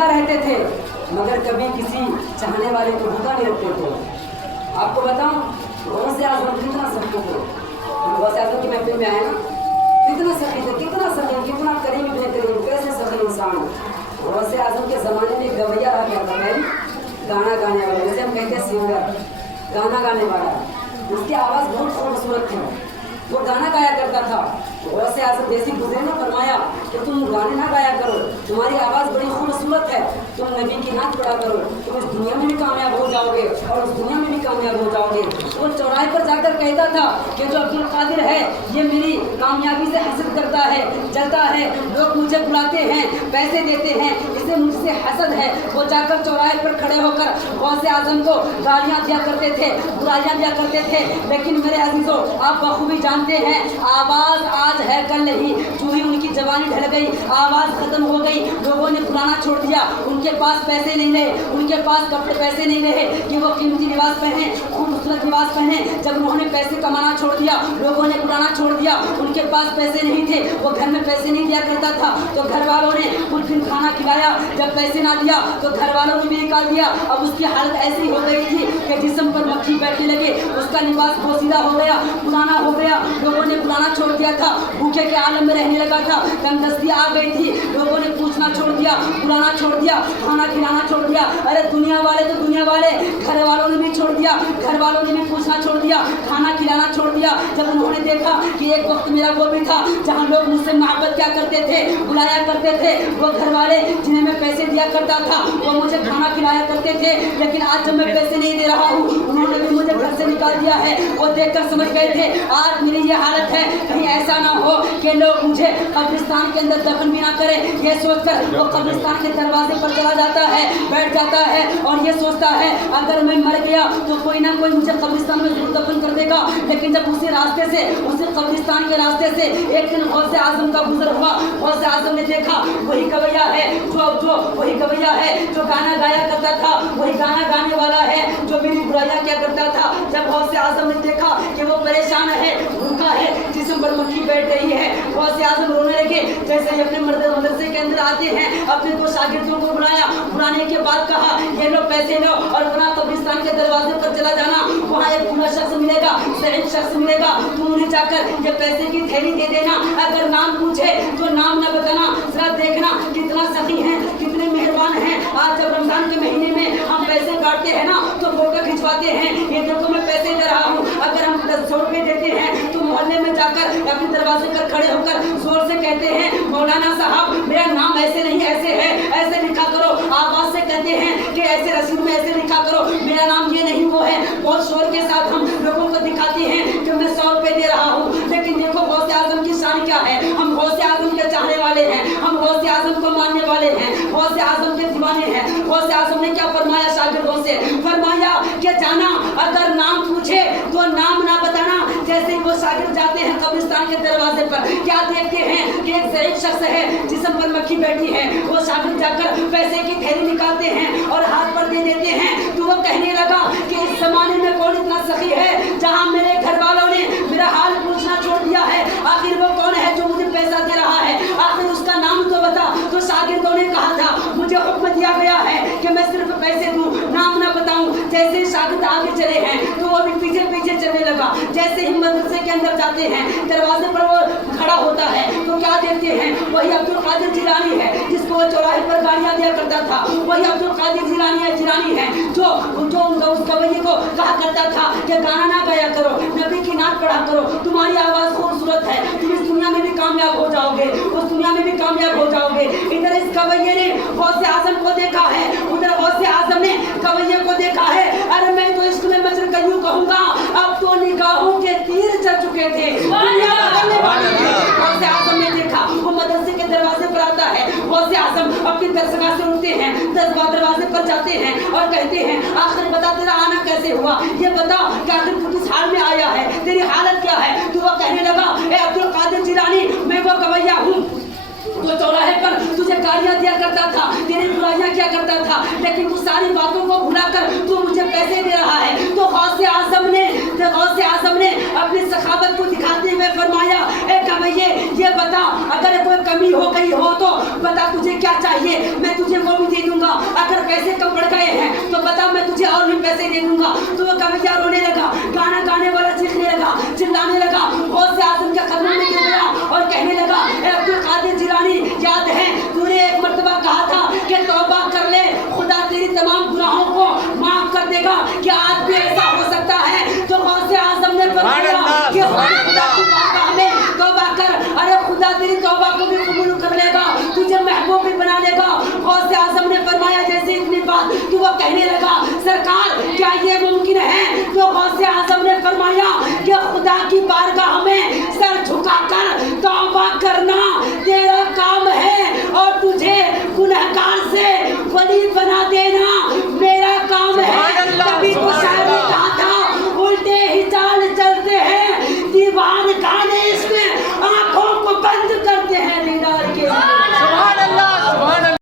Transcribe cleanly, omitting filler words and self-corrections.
भूखा रहते थे मगर कभी किसी चाहने वाले को भूखा नहीं रखते थे। आपको बताऊं, गौसे आजम कितना सबको गौसे आजम की महफिल में आए ना, कितना सखी थे, कितना करीब बेहतरीन, कैसे सखी इंसान। गौसे आजम के ज़माने में गवैया रहा करता है, गाना गाने वाला, जैसे हम कहते हैं सिंगर, गाना गाने वाला। उसकी आवाज़ बहुत खूबसूरत थी, वो गाना गाया करता था। गौसे आजम जैसी गुजरे ने फरमाया कि तुम गाने ना गाया करो, तुम्हारी आवाज़ बड़ी खूबसूरत है, तुम नबी की नात पढ़ा करो, तुम इस दुनिया में भी कामयाब हो जाओगे और उस दुनिया में भी कामयाब हो जाओगे। वो चौराहे पर जाकर कहता था कि जो अब्दुल कादिर है ये मेरी कामयाबी से हसद करता है, जलता है, लोग मुझे बुलाते हैं, पैसे देते हैं, इसे मुझसे हसद है। वो जाकर चौराहे पर खड़े होकर गौसे आजम को गालियाँ दिया करते थे, बुराइयाँ दिया करते थे। लेकिन मेरे अजीजों, आप बखूबी जानते हैं, आवाज़ आज है कल नहीं, जो ही उनकी जवानी ढल गई, आवाज़ खत्म हो गई, लोगों ने बुलाना छोड़ दिया। उनके पास पैसे नहीं रहे, उनके पास कपड़े पैसे नहीं रहे कि वो कीमती लिबास पहने, खूबसूरत लिबास पहने। जब उन्होंने पैसे कमाना छोड़ दिया, लोगों ने बुलाना छोड़ दिया, उनके पास पैसे नहीं थे, वो घर में पैसे नहीं दिया करता था, तो घर वालों ने कुछ दिन खाना खिलाया, जब पैसे ना दिया तो घर वालों ने भी निकाल दिया। अब उसकी हालत ऐसी हो गई थी कि जिस्म पर मक्खी बैठने लगे, उसका लिबास पोसीदा हो गया, पुराना हो गया, लोगों ने बुलाना छोड़ दिया था, भूखे के आलम में रहने लगा था, तंगदस्ती आ गई थी, लोगों ने पूछना छोड़ दिया, बुलाना छोड़ दिया, खाना खिलाना छोड़ दिया। अरे दुनिया वाले तो दुनिया वाले, घर वालों ने भी छोड़ दिया, घर वालों ने भी पूछना छोड़ दिया, खाना खिलाना छोड़ दिया। जब उन्होंने देखा कि एक वक्त मेरा वो भी था जहाँ लोग मुझसे मोहब्बत क्या करते थे, बुलाया करते थे, वो घर वाले जिन्हें मैं पैसे दिया करता था वो मुझे खाना खिलाया करते थे, लेकिन आज जब मैं पैसे नहीं दे रहा हूँ उन्होंने भी मुझे घर से निकाल दिया है। वो देखकर समझ गए थे आज मेरी ये हालत है, कहीं ऐसा ना हो कि लोग मुझे कब्रिस्तान के अंदर दफन भी ना करें। ये सोचकर वो कब्रिस्तान के दरवाजे पर चला जाता है, बैठ जाता है और ये सोचता है अगर मैं मर गया तो कोई ना कोई मुझे कब्रिस्तान में जरूर दफन कर देगा। लेकिन जब उसी रास्ते से, उसी कब्रिस्तान के रास्ते से एक दिन गौसे आजम का गुजर हुआ, गौसे आजम ने देखा वही गवैया है जो वही गवैया है जो गाना गाया करता था, वही गाना गाने वाला है जो मेरी बुराइयां क्या करता था। जब गौसे आजम ने देखा कि वो परेशान है, भूखा है, जिस्म पर मक्खी बैठ रही है, गौसे आजम रोने लगे। जैसे ही अपने मदरसे के अंदर आते हैं, अपने दो शागिर्दों को बुलाया, बुलाने के बाद कहा ये लो पैसे लो और पुनः कब्रिस्तान के दरवाजे पर चला जाना, वहाँ एक बूढ़ा शख्स मिलेगा, सही शख्स मिलेगा, तुम उन्हें जाकर ये पैसे की थैली दे देना, अगर नाम पूछे तो नाम न बताना। जरा देखना कितना सखी हैं, कितने मेहरबान हैं। आज जब रमजान के महीने में हम पैसे काटते हैं ना तो फोटो खिंचवाते हैं, ये देखो मैं पैसे दे रहा हूँ। अगर हम 100 रुपये देते हैं तो मोहल्ले में जाकर अपने दरवाजे पर खड़े होकर जोर से कहते हैं मौलाना साहब मेरा नाम ऐसे नहीं ऐसे है, ऐसे लिखा करो। आवाज से कहते हैं कि ऐसे रसीद में ऐसे लिखा करो, मेरा नाम ये नहीं वो है। बहुत शोर के साथ हम लोगों को दिखाते हैं कि मैं 100 रुपये दे रहा हूँ, लेकिन देखो गौसे आजम की शान क्या है। हम गौसे आजम के चाहने वाले हैं, हम गौसे आजम को मानने वाले हैं, गौसे आजम के दीवाने हैं। गौसे आजम ने क्या फरमाया शागिर्दों से, फरमाया कि जाना अगर नाम पूछे तो नाम ना बताना। जैसे ही वो शागिर्द जाते हैं कब्रिस्तान के दरवाजे पर, क्या देखते हैं कि एक ज़ईफ़ शख्स है जिस्म पर मक्खी बैठी है। वो शागिर्द जाकर पैसे की थैली निकालते हैं और हाथ पर दे देते हैं। तो वो कहने लगा कि इस जमाने में कौन इतना सखी है जहाँ मेरे घर वालों ने मेरा हाल पूछना छोड़ दिया है। आखिर वो कौन है जो मुझे पैसा दे रहा है, आखिर उसका नाम तो बता। तो शागिर्दों ने कहा था मुझे हुक्म दिया गया है कि मैं सिर्फ पैसे दूं, नाम ना बताऊं। जैसे शागिर्द आगे चले हैं तो वो भी पीछे पीछे चलने लगा। जैसे ही मदरसे के अंदर जाते हैं, दरवाजे पर वो खड़ा होता है तो क्या देखते हैं, वही अब्दुल कादिर जिलानी है जिसको वो चौराहे पर गालियां दिया करता था। वही अब्दुल कादिर जिलानी है जो उस गवैये को कहा करता था कि गाना ना गाया करो, नबी की नात पढ़ा करो, तुम्हारी आवाज़ खूबसूरत है, तुम इस दुनिया में भी कामयाब हो जाओगे, उस दुनिया में भी कामयाब हो जाओगे। इधर इस गवैये ने गौसे आजम को देखा है, उधर गौसे आजम ने गवैये को देखा है। अरे मैं तो इश्क में मचल गई कहूँगा, अब तो निगाहों के तीर चल चुके थे। गौसे आजम ने देखा, वो मदरसे के दरवाजे पर आता है। गौसे आजम अपनी दरसगाह से उठते हैं, दरवाजे पर जाते हैं और कहते हैं आखिर बता तेरा आना कैसे हुआ, ये बता कि आखिर तू किस हाल में आया है, तेरी हालत क्या है। तो वो कहने लगा ए अब्दुल कादिर जिलानी, मैं वो गवैया हूँ जो चौराहे पर तुझे गालियां दिया करता था, तेरी बुराइयां क्या करता था, लेकिन तू सारी बातों को भुलाकर तू मुझे पैसे दे रहा है। तो गौसे आजम ने अपनी सखावत को दिखाते हुए फरमाया ए गवैये ये बता अगर कोई कमी हो गई हो तो बता तुझे क्या चाहिए, मैं तुझे वो भी दे दूंगा। कैसे दे दूंगा। तो वो कभी क्या रोने लगा, गाना गाने वाला चीखने लगा, चिल्लाने लगा, गौसे आजम के कदमों में गिर गया और कहने लगा, ए अब्दुल कादिर जिलानी, याद है तूने एक मर्तबा कहा था कि तौबा कर ले, खुदा तेरी तमाम गुनाहों को माफ कर देगा। क्या आज भी ऐसा हो सकता है? तो गौसे आजम ने फरमाया कि खुदा की बारगाह में तौबा कर, अरे खुदा तेरी तौबा को भी कबूल कर लेगा, तुझे महबूब भी बना लेगा। गौसे आजम ने फरमाया जैसे इतनी बात तो वो कहने लगा, सरकार क्या ये मुमकिन है? तो गौसे आजम ने फरमाया कि खुदा की बारगाह में सर झुकाकर तौबा करना तेरा काम है और तुझे